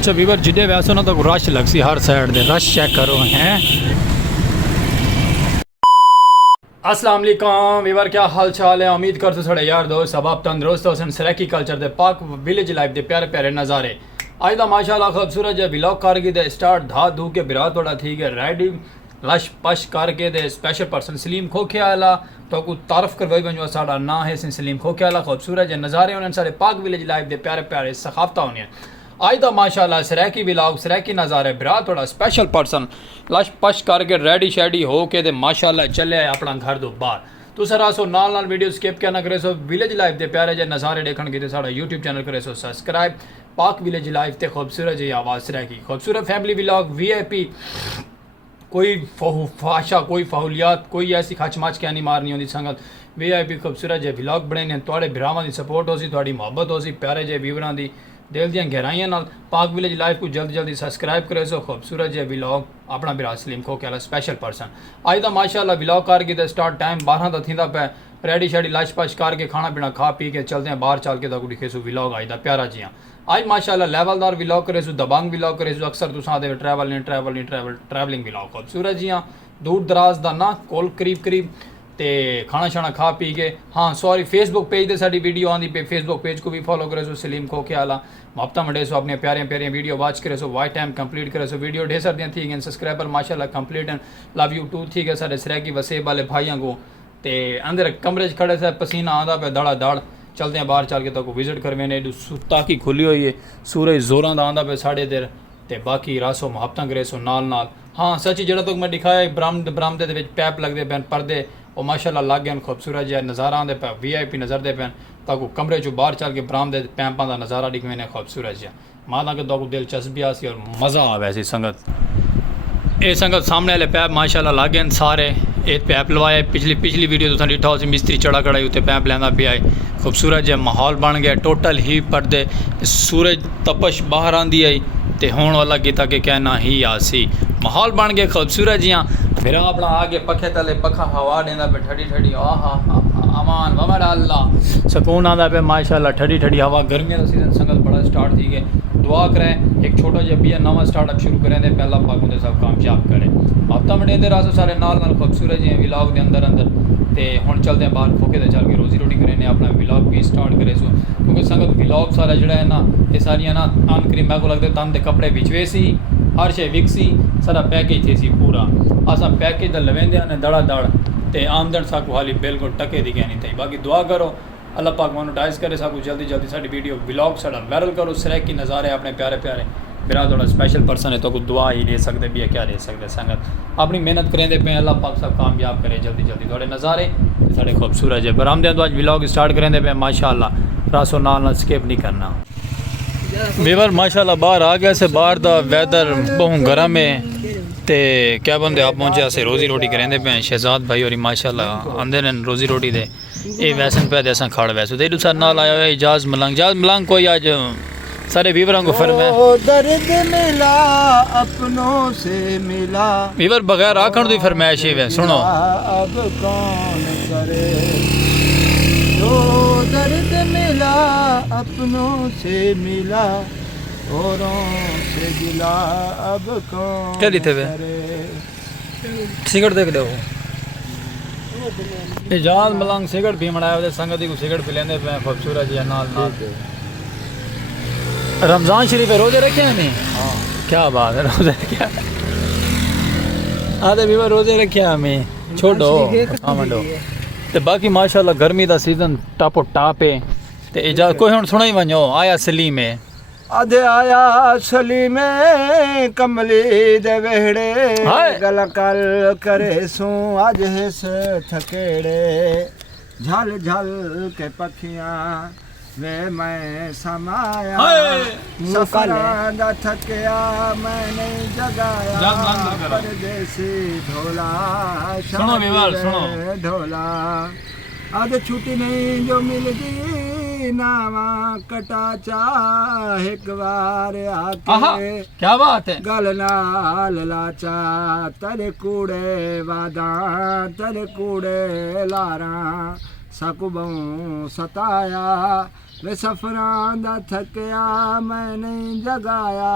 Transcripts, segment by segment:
अच्छा वीवर जिदे वैसे ना तो रश लग सी हर साइड दे रश चेक करो हैं। अस्सलाम वालेकुम वीवर, क्या हाल चाल है? उम्मीद करते साढ़े यार दोस्त सब आप तंदुरुस्त हो सन। सराकी कल्चर दे पाक विलेज लाइफ दे प्यारे प्यारे नज़ारे अज का माशाल्लाह खूबसूरत जो ब्लॉग करके दे स्टार्ट धा धू के बिरा थोड़ा ठीक है रेडी लश पश करके दे स्पेशल पर्सन सलीम खोखे आला तो को तारफ करवाई बनो साड़ा ना है सलीम खोखे आला खूबसूरत जो नज़ारे उन्हें सारे पाक विलेज लाइफ दे प्यारे प्यारे सखाफत होने आज का माशाल्लाह सराकी ब्लॉग सराकी नज़ारे बिरा थोड़ा स्पेशल पर्सन लश पश करके रेडी शेडी हो के दे माशाल्लाह चले अपना घर दो बाहर तो सर आसो नाल नाल वीडियो स्किप क्या ना करे सो विलेज लाइफ दे प्यारे जे नज़ारे देखने के साड़ा यूट्यूब चैनल करे सो सब्सक्राइब पाक विलेज लाइफ ते खूबसूरत जी आवाज़ रखी खूबसूरत फैमिली व्लॉग VIP कोई फाशा कोई फाहुलियात कोई ऐसी खचमाच क्या नहीं मारनी होती संगत VIP खूबसूरत जे व्लॉग बने थोड़े भरावां की सपोर्ट हो सी थोड़ी मोहब्बत हो सी प्यारे जे व्यूवरां दी दिल दियां गहराइयां नाल पाक विलेज लाइफ को जल्दी जल्दी सब्सक्राइब करे सो खूबसूरत जे व्लॉग अपना बिरा सलीम खोखे वाला स्पेशल पर्सन आज का माशाल्लाह व्लॉग करके तो स्टार्ट टाइम 12 का थींदा पे रेडी शेडी लश पश करके खाना पीना खा पी के चलते हैं बाहर चल के तो दिखे सो व्लॉग आज का प्यारा जियां आज माशाल्लाह लेवलदार व्लॉग करे सो दबंग व्लॉग करे सो अक्सर तुसां दे ट्रैवलिंग व्लॉग खूबसूरत जियां दूर दराज दा ना कोल करीब करीब ते खाना शाना खा पी के हाँ सॉरी फेसबुक पेज ते साडी वीडियो आंदी पे फेसबुक पेज को भी फॉलो करे सो सलीम खोखे आला मोहब्बत मंडे सो अपने प्यारे प्यारे वीडियो वॉच करे सो वाच टाइम कंप्लीट करे सो वीडियो ढेर सारियां थी गई सब्सक्राइबर माशाल्लाह complete and love you too थी गए सारे सराकी वसेब वाले भाइयों को ते अंदर कमरे च खड़े से पसीना आंदा पे दड़ा दड़ चलते हैं बाहर चल के तो विजिट करवे ने ताकि खुली हुई है सूरज जोरां दा आंदा पे साढ़े देर ते बाकी रासो मोहब्बत करे सो नाल नाल हाँ सच्ची जड़ा तो मैं दिखाया बरामदे दे विच पैप लगदे पैन पर्दे और माशाल्लाह लग गए खूबसूरत जो नज़ारा आते पे VIP नज़र दे पैन ताकि कमरे चो बाहर चल के बरामदे पैंपा का नज़ारा दिखवे ने खूबसूरत जहा माता के तो दिलचस्पी आसी और मज़ा आवे सी संगत ये संगत सामने वाले पैप माशाल्लाह लग गए सारे एक पैप लवाए पिछली वीडियो तुम डिठा हो मिस्त्री चढ़ा कढ़ाई उत्ते पैप लेंदा पिया खूबसूरत जो माहौल बन गया टोटल ही पर्दे सूरज तपश बाहर आंदी आई तो होने वाला गीता के कहना ही आसी माहौल बन गया खूबसूरत जियां फिर अपना आगे पखे तले पखा हवा देंदा पे ठड़ी ठड़ी आहा अमान वमर अल्लाह सुकून आंदा पे माशाल्लाह ठड़ी ठड़ी हवा गर्मियों का सीजन संगत बड़ा स्टार्ट थी गए दुआ करें एक छोटा जहा भी नवा स्टार्टअप शुरू करें दे पहला पाक उन्हें सब कामयाब करें हफ्ता मंडे रासो सारे नाल खूबसूरत जी व्लॉग के अंदर तो हुण चलते हैं बाहर खोके तो चल के रोजी रोटी करें अपना व्लॉग भी स्टार्ट करे सो क्योंकि संगत व्लॉग सारा जो है ना ये सारिया ना तन करीब मैं को लगता तन के कपड़े बिछवे सी हर शे विकसी सारा पैकेज थे सी पूरा असा पैकेज तो लवेंदे ने दड़ा दड़ ते आमदन साकू हाली बिल्कुल टके दी कहनी थी बाकी दुआ करो अल्लाह पाक मोनेटाइज करे साकू जल्दी जल्दी साडी वीडियो व्लॉग साड़ा वायरल करो सराकी नज़ारे अपने प्यारे प्यारे मेरा थोड़ा स्पेशल पर्सन है तो कुछ दुआ ही ले सकते भी है क्या ले सकते संगत अपनी मेहनत करें पे अल्लाह पाक सब कामयाब करे जल्दी जल्दी थोड़े नज़ारे साढ़े खूबसूरत है बरामदे तो आज व्लॉग स्टार्ट करें पे माशाल्लाह रासो नाल स्किप नहीं करना वीवर माशाल्लाह बाहर आ गया से बाहर दा वेदर बहुत गर्म है ते क्या बंदे आप पहुंचे से रोजी रोटी करेंदे पे शहजाद भाई और माशाल्लाह आंदे ने रोजी रोटी दे ये वैसन पे असा खड़ वैसे तो दूसरा नाल आया है इजाज मलंग कोई आज सारे वीवरों को फरमाया दर्द मिला अपनों से मिला वीवर बगैर आखण दी फरमाइश है सुनो अब कौन करे जो दर्द मिला अपनों से मिला औरों से गिला अब कौन क्या लिखे वे सिगरेट देख दो इजाज मलंग सिगरेट भी मनाया संगति को सिगरेट पी लेंदे पे खूबसूरत जी नाल रमज़ान शरीफ रोज़े रखे हैं नहीं हाँ क्या बात है रोज़े रखे आधे भी रोज़े रखे हमें छोड़ो मंडो तो बाकी माशाल्लाह गर्मी का सीजन टापो टाप है तो इजाज़त कोई हम सुना ही वनो आया सलीम है आधे आया सलीमे कमली दे वेड़े गला कल करे सू आज है से थकेड़े झल झल के पखियां वे मैं समाया सफरां दा थकिया मैंने जगाया परदेसी ढोला सुनो विवाल सुनो ढोला आज छुट्टी नहीं जो मिलती नावा कटा चाह एक बार आके क्या बात है गल नाल लाचा तेरे कूड़े वादा तेरे कूड़े लारा सकूबों सताया वे सफरां दा थकिया मैं नहीं जगाया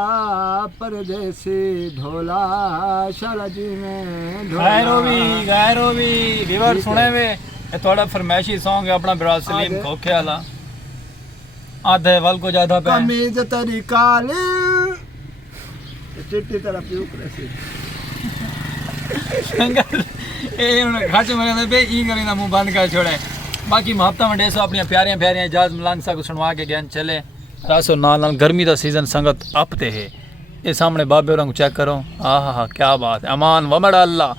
परदेसी ढोला शाला जी में गैरो भी विवर सुने वे ये थोड़ा फरमाइशी सॉन्ग है अपना बिराज सलीम खोखे वाला आधे वल को ज्यादा पे कमीज तेरी काली चिट्टी तरफ क्यों करे ए उन खच मरे बे ई करी मुंह बंद कर छोड़े बाकी मुहब्बत मंडे सो अपनी प्यारियां प्यारियां इजाज मलांग सा को सुनवा के ज्ञान चले रासो नाल गर्मी दा सीजन संगत अपते है ये सामने बाबे रंग चेक करो आहा हा क्या बात है अमान वमड़ अल्लाह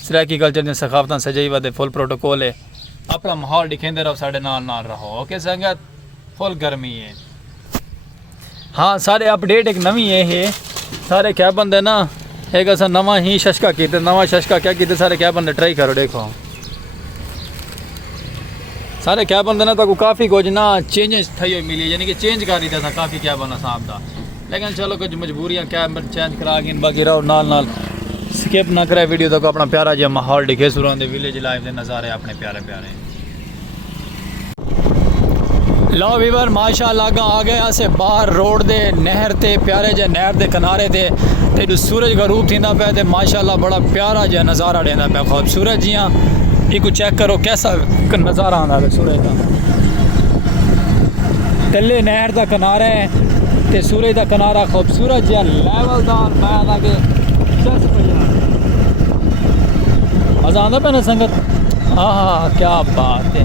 सराकी कल्चर दी सखावतां सजाई वदे फुल प्रोटोकॉल है अपना माहौल दिखेंदे रहो साडे नाल रहो ओके संगत फुल गर्मी है हाँ सारे अपडेट एक नवी है सारे क्या बंदे ना एक असा नवा ही शशका कीते नवा शशका क्या कीते सारे क्या बंदे ट्राई करो देखो सारे क्या बंदे ना तो काफ़ी कुछ ना चेंजेस थी हुई मिली यानी कि चेंज कर रही था काफ़ी क्या बना साहब का लेकिन चलो कुछ मजबूरियाँ क्या चेंज करा के बाकी रहो नाल स्किप ना करे वीडियो तक अपना प्यारा जहा माहौल दिखे सुरों दे विलेज लाइफ के नज़ारे अपने प्यारे प्यारे लो वीवर माशाअल्लाह आ गए अस बाहर रोड दे नहर ते प्यारे जे नहर दे किनारे ते जो सूरज का रूप थींदा पे ते माशाअल्लाह बड़ा प्यारा जहा नज़ारा देंदा पे खूबसूरत जियां एक चेक करो कैसा नज़ारा आंदा है सूरज का तले नहर का किनारा है ते सूरज का किनारा खूबसूरत जहा लेवलदार मैं लगे मज़ा आंदा पे ना संगत हाँ क्या बात है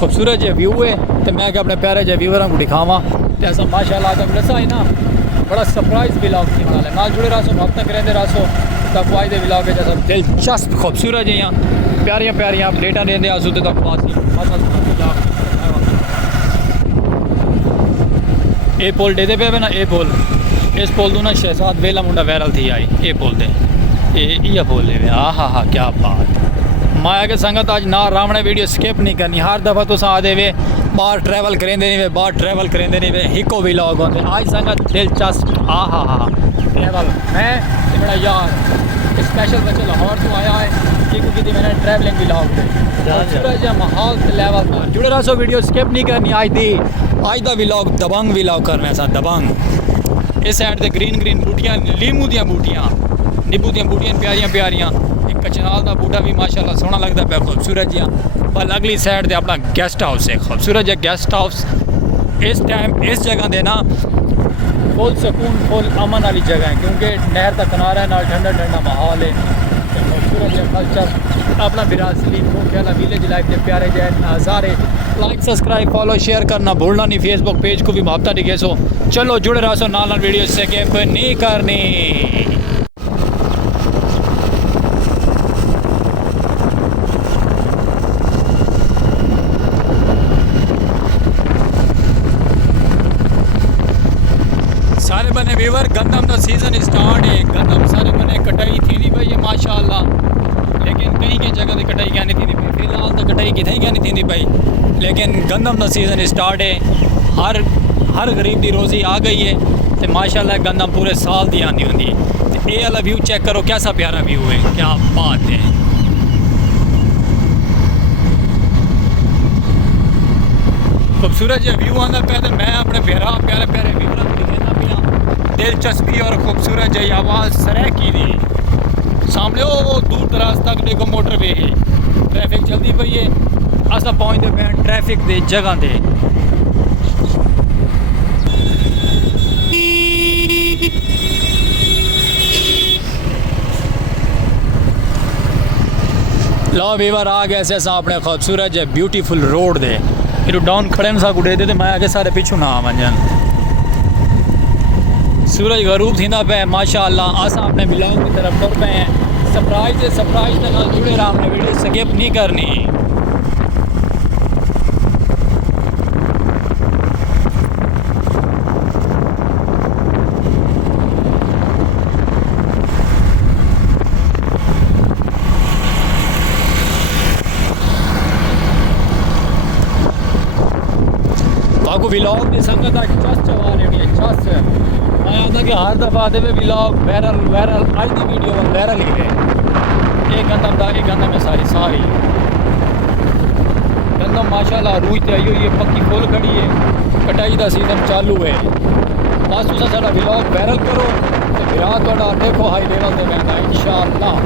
खूबसूरत जो व्यू है तो मैं अपने प्यारे जो व्यूअर को दिखावा तो ऐसा माशाल्लाह जब रसा है ना बड़ा सरप्राइज व्लॉग थी वाला नाल जुड़े रहो मुहब्बत करेंदे रहो तक वाई दे व्लॉग जैसा दिलचस्प खूबसूरत है यहाँ प्यारियां प्यारियां अपडेटा देंदे आसू ते तक बात ए पोल दे पे ना ए पोल इस पोल तो ना शहजाद वेला मुंडा वायरल थी आई ए पोल दे ये पोल ले हा क्या बात माया के संगत आज ना रावणे वीडियो स्किप नहीं करनी हर दफ़ा तुस आ दे वे बाहर ट्रैवल करेंदे नहीं वे बाहर ट्रैवल करेंदे नहीं वे हिको व्लॉग होंदे आज संगत दिलचस्प हा ट्रैवल मैं मेरा यार स्पेशल बच्चे लाहौर तो आया है क्योंकि मैंने ट्रैवलिंग व्लॉग सूरज माहौल लेवल जुड़े रहो वीडियो स्किप नहीं करनी आज दा व्लॉग दबंग व्लॉग करना सा दबंग इस साइड ते ग्रीन ग्रीन बूटियां लीमू दियां बूटियां नींबू दियां बूटियां प्यारियां प्यारियां कचनाल का बूटा भी माशाल्लाह सोहना लगता है खूबसूरत जिहा पर अगली साइड से अपना गेस्ट हाउस है खूबसूरत जहा गेस्ट हाउस इस टाइम इस जगह दे ना फुल सुकून फुल अमन वाली जगह है क्योंकि नहर का किनारा है ना ठंडा ठंडा माहौल है खूबसूरत जहा कल्चर अपना बिराज सलीम खोखे वाला विलेज लाइफ के प्यारे जहे नज़ारे लाइक सब्सक्राइब फॉलो शेयर करना भूलना नहीं फेसबुक पेज को भी मुहब्बत दिखे सो चलो जुड़े रहो नाल वीडियो से स्किप नहीं करनी सारे बने व्यूवर गंदम का सीज़न स्टार्ट है गंदम सारे बने कटाई थी नहीं भाई माशाल्लाह लेकिन कई के जगह कटाई क्या नहीं थी भाई फिलहाल तो कटाई कितनी क्या नहीं थी भाई लेकिन गंदम का सीज़न स्टार्ट है हर गरीब की रोज़ी आ गई है तो माशाल्लाह गंदम पूरे साल की आनी होंगी तो ये वाला व्यू चेक करो कैसा प्यारा व्यू है क्या बात है खूबसूरत जो व्यू आंदा पे तो मैं अपने प्यारे प्यारे व्यूअर को दिखाना पिया दिलचस्पी और खूबसूरत जी आवाज़ सराय की दी सामने वो दूर दराज तक देखो मोटरवे है ट्रैफिक चलती पई है असा पहुँचते पे ट्रैफिक दे जगह दे लो व्यूअर आ गए ऐसा अपने खूबसूरत जो ब्यूटीफुल रोड दे फिर डाउन खड़े सा गुड़े दे मैं आगे सारे पिछू ना आ वजन सूरज का रूप थींदा पे माशाअल्लाह असा अपने व्लॉग की तरफ तुर पे हैं सरप्राइज के नाल जुड़े रहा हमने वीडियो स्किप नहीं करनी बाकू व्लॉग की संगत आज चस चवा रही है चस मैं आता कि हर दफ़ा आते हुए व्लॉग वायरल आज की वीडियो वायरल ही है एक गंदम में सारी गंदम माशाल्लाह रूई ते आई हुई है, पक्की फुल खड़ी है, कटाई का सीजन चालू है। बस तुम साडा व्लॉग वायरल करो तो विराह तुहाडा देखो हाई लेवल ते रहंदा इंशाअल्लाह।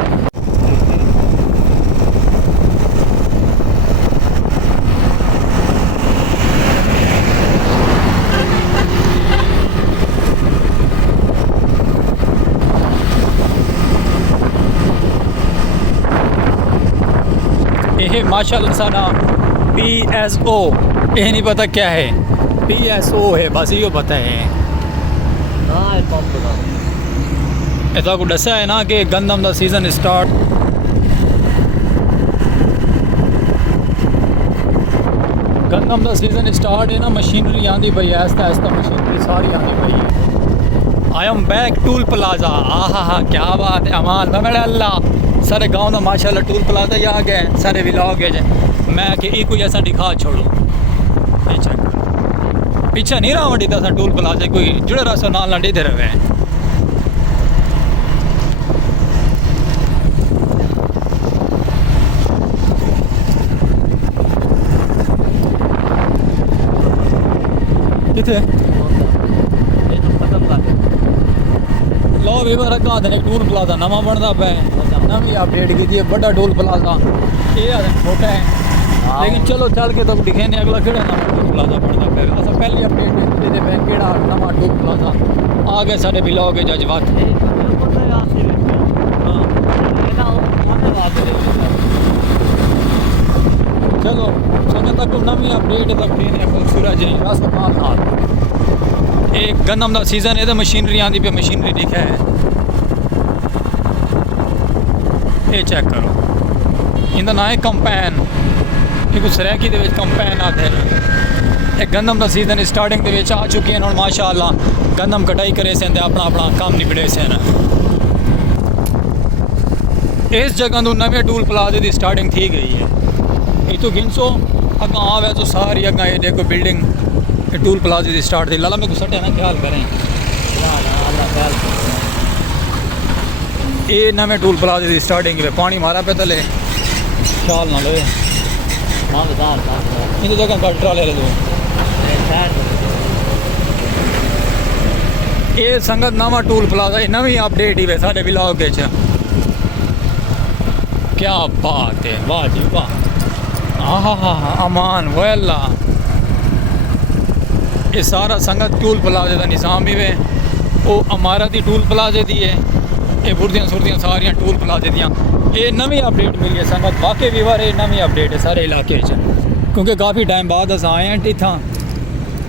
ये माशाल्लाह साना PSO, ये नहीं पता क्या है, PSO है बस यो पता है। ऐसा को दसा है ना कि गंदम का सीजन स्टार्ट है ना, मशीनरी आंदी पई है, आहिस्ता आहिस्ता मशीनरी सारी आंदी पई है। I am back toll plaza, आहा क्या बात है अमान मेरे अल्लाह। सारे गांव का माशाल्लाह टूल प्लाजा ही आ गए सारे व्लॉग है। मैं कि एक कोई ऐसा दिखा छोड़ो, पीछे नहीं रहा वड्डी सा टूल प्लाजा कोई जुड़े रहा नाल ना देते रहे। किथे लो भी बार कहा था टूल प्लाजा नवा बनता पे, नवी अपडेट की है, बड़ा टूल प्लाजा ये छोटा है लेकिन चलो चल के तो दिखे नहीं अगला केड़ा नवा टूल प्लाजा बनता पे। असा पहली अपडेट दे पे केड़ा नवा टूल प्लाजा आ गए सारे ब्लॉग है जज्बात। चलो संगत तक नवी अपडेट तक देने खूबसूरत जी रास्ता नाल एक गंदम का सीजन है तो मशीनरी आती पे, मशीनरी लिखा है ये चेक करो, इनका ना है कंपैन, एक सरैकी दे विच कंपैन आते हैं। एक गंदम का सीजन स्टार्टिंग दे विच आ चुकी है और माशाअल्लाह गंदम कटाई करे से अपना अपना काम निबड़े से ना। इस जगह तो नवे टूल प्लाजे की स्टार्टिंग थी गई है, ये तो गिनसो अगर आवे तो सारी अगर ये देखो बिल्डिंग टूल प्लाजे की स्टार्ट थी। लाला मेरे को सटे ना ख्याल करें ये नवे टूल प्लाजे की स्टार्टिंग है, पानी मारा पे तले ख्याल ना लो इन जगह कटरा ले लो। ये संगत नवा टूल प्लाजा नवी अपडेट ही वे सारे ब्लॉग के क्या बात है, वाह जी वाह, हाँ अमान वल्ला। ये सारा संगत टूल प्लाजे का निज़ाम भी वे वो अमारती टूल प्लाजे दी है, ये बुर्दियाँ सुरदियाँ सारियाँ टूल प्लाजे दियाँ। ये नवी अपडेट मिली है संगत, वाकई वीवर ये नवी अपडेट है सारे इलाके क्योंकि काफ़ी टाइम बाद अस आए हैं इतना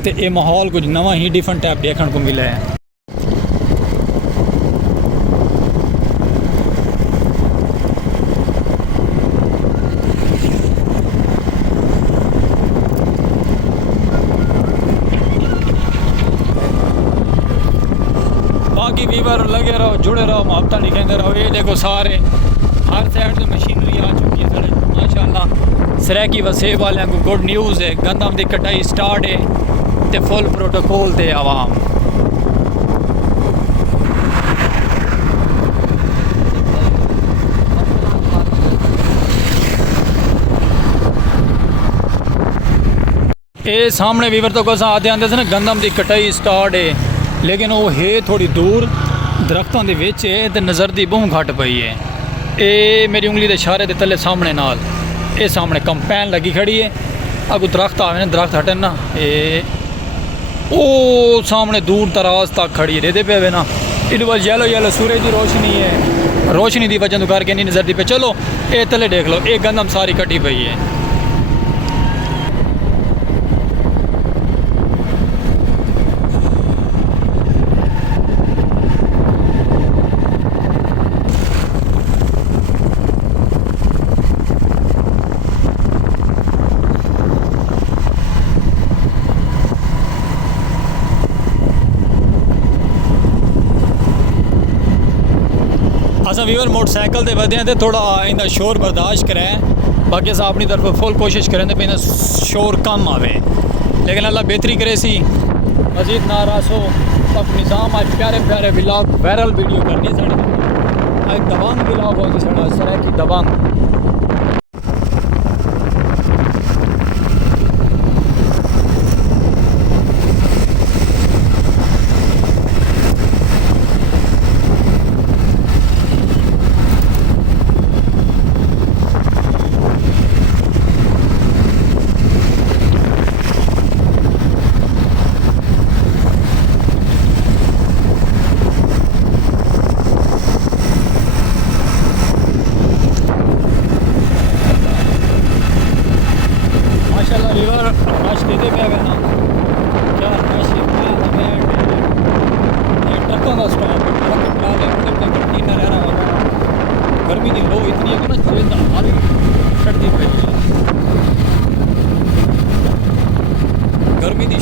तो ये माहौल कुछ नवा ही डिफरेंट टाइप देखने को मिला है। बाकी वीवर लगे रहो जुड़े रहो मुहब्बत लिखेंदे रहो। ये देखो सारे हर साइड से मशीनरी आ चुकी है साढ़े माशाल्लाह। सरैकी वसेब वाले को गुड न्यूज़ है, गंदम की कटाई स्टार्ट है तो फुल प्रोटोकॉल दे आवाम। ये सामने वीवर तो कसा आते आते से ना गंदम की कटाई स्टार्ट है लेकिन वो है थोड़ी दूर दरख्तों के विच है तो नज़र की बहुत घट पई है। ये मेरी उंगली के इशारे के तले सामने नाल ये सामने कंपैन लगी खड़ी है, अगू दरख्त आवे ना दरख्त हटन ना ये ओ सामने दूर दराज तक खड़ी है दे पे ना इधर वाल येलो येलो सूरज की रोशनी है, रोशनी की वजह करके नहीं नज़र दी पे। चलो ये तले देख लो ये गंदम सारी कटी पई है। असा वीवर मोटरसाइकिल से वधे तो थोड़ा इनका शोर बर्दाश्त करें, बाकी अस अपनी तरफ फुल कोशिश करें तो इनका शोर कम आवे, लेकिन अल्लाह बेहतरी करे सी मजीद नाराज हो सब निज़ाम। आज प्यारे प्यारे व्लॉग वायरल वीडियो करनी साढ़े आज दबंग व्लॉग हो साढ़ा सरैकी दबंग।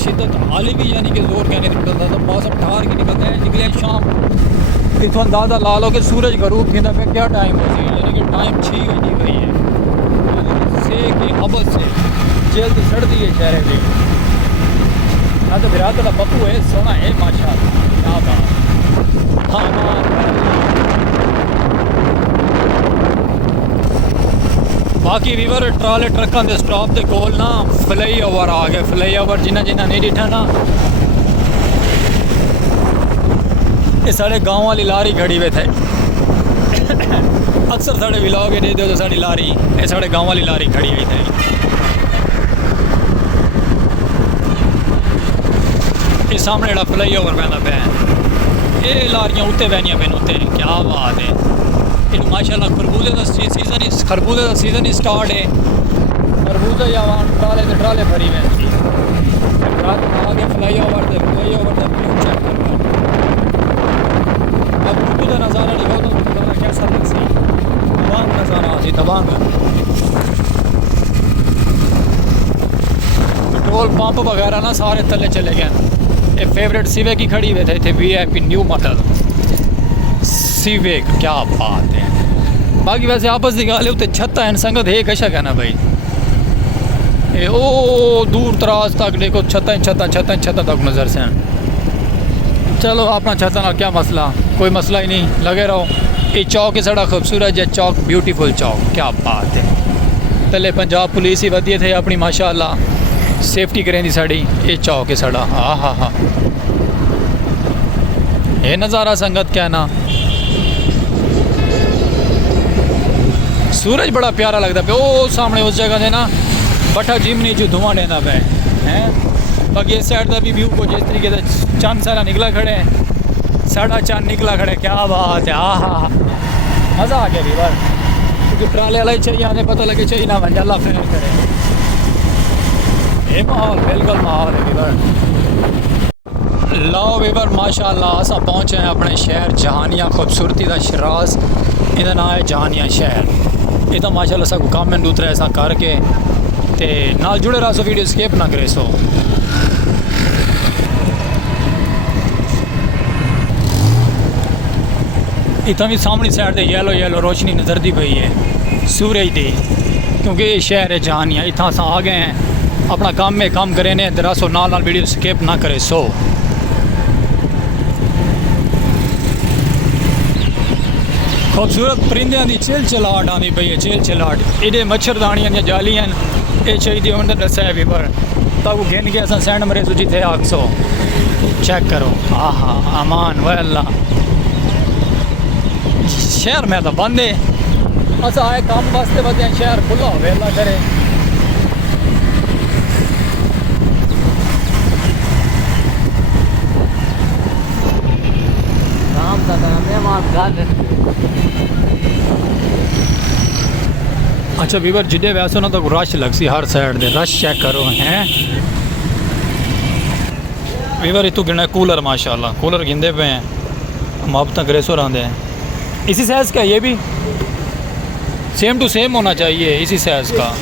शिद्दत हाली भी यानी कि जोर कहने निकलता तो मौसम ठार की निकलते हैं निकले शाम इतों अंदाज़ा ला लो कि सूरज का रूप कहता पे क्या टाइम हो सी यानी कि टाइम 6 बजी गई है से के हबस से जल्द सड़ती है चेहरे पे हाँ तो फिर तो पप्पू है सोना है माशाल्लाह क्या बात हाँ बाकी वीवर ट्राले ट्रकों के स्टॉप के कोल ना फ्लाई ओवर आ गए फ्लाई ओवर जिन्हें जिन्हें नहीं दिखा ना ये साढ़े गाँव वाली लारी खड़ी हुए थे अक्सर साढ़े विलाओगे दे दो तो साड़ी लारी ये साढ़े गाँव वाली लारी खड़ी हुई थी ये सामने जरा फ्लाई ओवर पैदा पे ये लारियां उत्ते बहनियां पैन उत्ते क्या बात है इन माशाल्लाह खरबूजे का सीज़न ही स्टार्ट है खरबूजा या ट्राले भरी हुए आगे फ्लाई ओवर व्यू चेक करो अब कुछ का नज़ारा दिखाओ तो नज़ारा कैसा लग सी तबांग नज़ारा सी तबांग पेट्रोल पंप वगैरह ना सारे तले चले गए ये फेवरेट सीवे की खड़ी हुए थे VIP न्यू मॉडल सीवेक क्या बात है बाकी वैसे आपस की गाल उत्ते छत्ता है संगत है कशा कहना भाई ए ओ दूर दराज तक देखो छत्ता तक नज़र से चलो अपना छत्ता ना क्या मसला कोई मसला ही नहीं लगे रहो ये चौक ही साड़ा खूबसूरत है चौक ब्यूटीफुल चौक क्या बात है पहले पंजाब पुलिस ही वधिए थे अपनी माशाल्लाह सेफ्टी करें दी साड़ी ये चौक है साड़ा हाँ ये नज़ारा संगत क्या ना सूरज बड़ा प्यारा लगता पे ओ सामने उस जगह से ना बठा जिमनी जो धुआं देना पे हैं बाकी इस साइड का भी व्यू को जिस तरीके से चंद सारा निकला खड़े साढ़ा चंद निकला खड़े क्या बात है हाँ मज़ा आ गया वीवर क्योंकि ट्राले वाला ही चाहिए आने पता लगे चाहिए ना बन अल्लाह फिर करे ये माहौल बिल्कुल माहौल है वीवर लो वीवर माशाल्लाह असा पहुँचे हैं अपने शहर जहानिया खूबसूरती का शराज इहदा नाम है जहानिया शहर ये तो माशाल्लाह सब काम में दूसरा ऐसा करके ते नाल जुड़े रहो सो वीडियो स्किप ना करे सो इतना भी सामने साइड से येलो रोशनी नजरती पई है सूरज दी क्योंकि ये शहर है जहानिया इतना अस आ गए हैं अपना काम में काम करें ने दरअसल नाल वीडियो स्किप ना करे सो खूबसूरत परिंदियां की चिल चिलाहट आती पई है चिल चिलाहट एडे मच्छरदानियां दी जालियां ये चाहिए उन्हें दसा है वीवर तब गिन के अस सैंड मरे तो जिथे आखसो चेक करो हाँ अमान वह अल्लाह शहर में तो बंद है अस आए काम वास्ते बदे शहर खुला हो अल्लाह करे अच्छा वीवर जिदे वैसे ना तो रश लग सी हर साइड दे रश चेक करो हैं वीवर इतू गिना कूलर माशाल्लाह कूलर गिनते पे हैं मोहब्बत करे सो रहे हैं इसी साइज़ का ये भी सेम टू सेम होना चाहिए इसी साइज़ का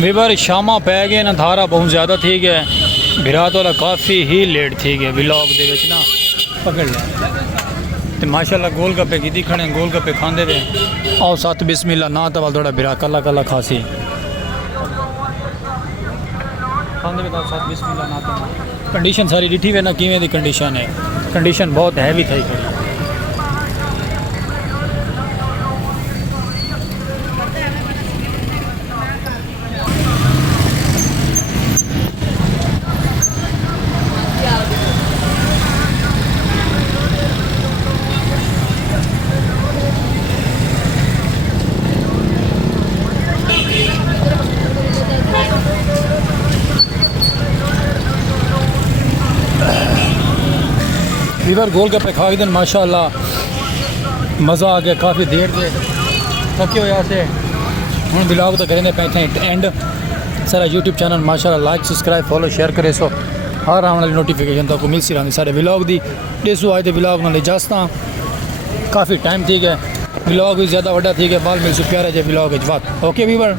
वीवर शामा पै गए ना धारा बहुत ज़्यादा थी गया विराट वाला काफ़ी ही लेट थी गया व्लॉग दे विच ना पकड़ लिया तो माशाल्लाह गोल गप्पे की खड़े गोल गप्पे खाते थे आओ सत बिस्मिल्लाह ना तो वाल थोड़ा बिरा कला कला खासी खाते भी सत बिस्मिल्लाह ना तो कंडीशन सारी डिठी वे ना किवें दी कंडीशन है कंडीशन बहुत हैवी थी खड़ी वीवर गोल गप्पे खा दिन माशाल्लाह मज़ा आ गया काफ़ी देर से थके हुए से हूँ ब्लॉग तो करेंगे पैसे एंड सारा यूट्यूब चैनल माशाल्लाह लाइक सब्सक्राइब फॉलो शेयर करे सो हर आने वाली नोटिफिकेशन तक मिल सी रही सारे व्लॉग दी देसो आए थे व्लॉग नाल इजाजत काफ़ी टाइम थी गया व्लॉग भी ज़्यादा वड्डा थी गया बाल मिल सु प्यारे जे व्लॉग ओके वीवर।